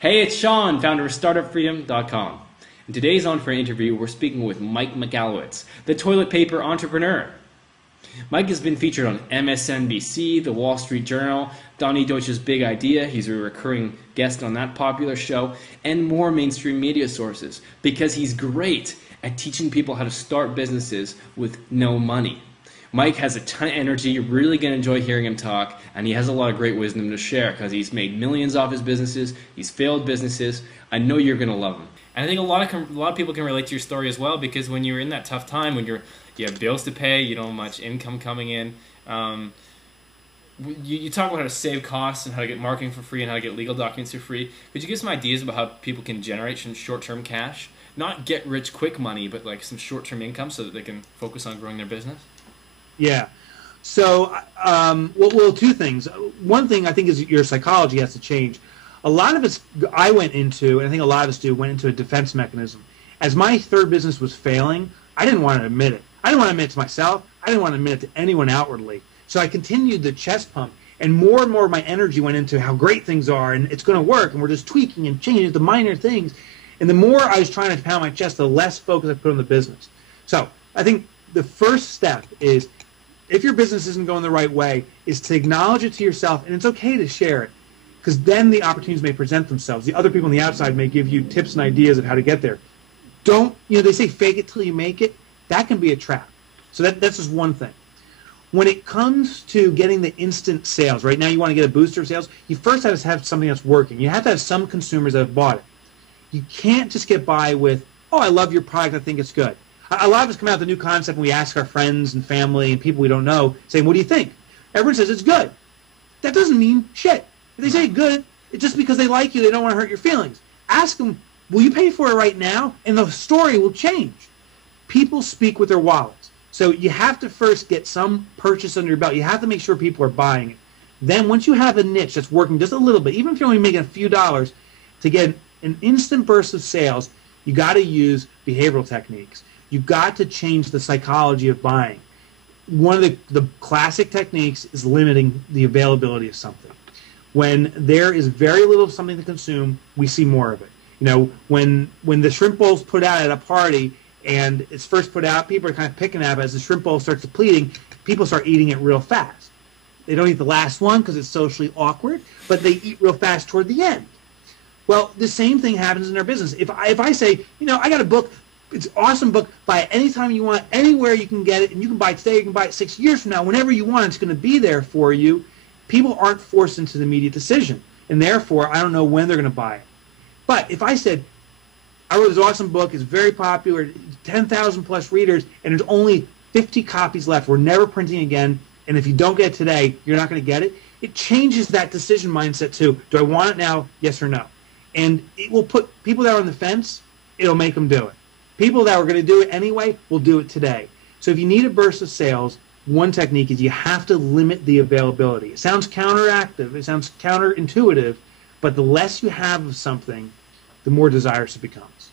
Hey, it's Sean, founder of StartupFreedom.com. And today's on for an interview, we're speaking with Mike Michalowicz, the toilet paper entrepreneur. Mike has been featured on MSNBC, The Wall Street Journal, Donnie Deutsch's Big Idea, he's a recurring guest on that popular show, and more mainstream media sources, because he's great at teaching people how to start businesses with no money. Mike has a ton of energy, you're really going to enjoy hearing him talk, and he has a lot of great wisdom to share because he's made millions off his businesses, he's failed businesses. I know you're going to love him. And I think a lot of people can relate to your story as well, because when you're in that tough time, when you have bills to pay, you don't have much income coming in, you talk about how to save costs and how to get marketing for free and how to get legal documents for free. Could you give some ideas about how people can generate some short-term cash? Not get rich quick money, but like some short-term income so that they can focus on growing their business? Yeah. So, well, two things. One thing I think is your psychology has to change. A lot of us, I went into, and I think a lot of us do, went into a defense mechanism. As my third business was failing, I didn't want to admit it. I didn't want to admit it to myself. I didn't want to admit it to anyone outwardly. So I continued the chest pump, and more of my energy went into how great things are, and it's going to work, and we're just tweaking and changing the minor things. And the more I was trying to pound my chest, the less focus I put on the business. So I think the first step is, if your business isn't going the right way, is to acknowledge it to yourself, and it's okay to share it, because then the opportunities may present themselves. The other people on the outside may give you tips and ideas of how to get there. Don't, they say fake it till you make it. That can be a trap. So that's just one thing. When it comes to getting the instant sales, right now you want to get a booster of sales, you first have to have something that's working. You have to have some consumers that have bought it. You can't just get by with, oh, I love your product, I think it's good. A lot of us come out with a new concept and we ask our friends and family and people we don't know, saying, what do you think? Everyone says it's good. That doesn't mean shit. If they say good, it's just because they like you, they don't want to hurt your feelings. Ask them, will you pay for it right now? And the story will change. People speak with their wallets. So you have to first get some purchase under your belt. You have to make sure people are buying it. Then once you have a niche that's working just a little bit, even if you're only making a few dollars, to get an instant burst of sales, you got to use behavioral techniques. You've got to change the psychology of buying. One of the classic techniques is limiting the availability of something. When there is very little of something to consume, we see more of it. When the shrimp bowl's put out at a party and it's first put out, people are kind of picking at it. As the shrimp bowl starts depleting, people start eating it real fast. They don't eat the last one because it's socially awkward, but they eat real fast toward the end. Well, the same thing happens in our business. If I say, I got a book, it's an awesome book, buy it anytime you want, anywhere you can get it, and you can buy it today, you can buy it 6 years from now, whenever you want, it's going to be there for you. People aren't forced into the immediate decision, and therefore, I don't know when they're going to buy it. But if I said, I wrote this awesome book, it's very popular, 10,000 plus readers, and there's only 50 copies left, we're never printing again, and if you don't get it today, you're not going to get it, it changes that decision mindset to, do I want it now, yes or no? And it will put people that are on the fence, it'll make them do it. People that are going to do it anyway will do it today. So if you need a burst of sales, one technique is you have to limit the availability. It sounds counteractive, it sounds counterintuitive, but the less you have of something, the more desirous it becomes.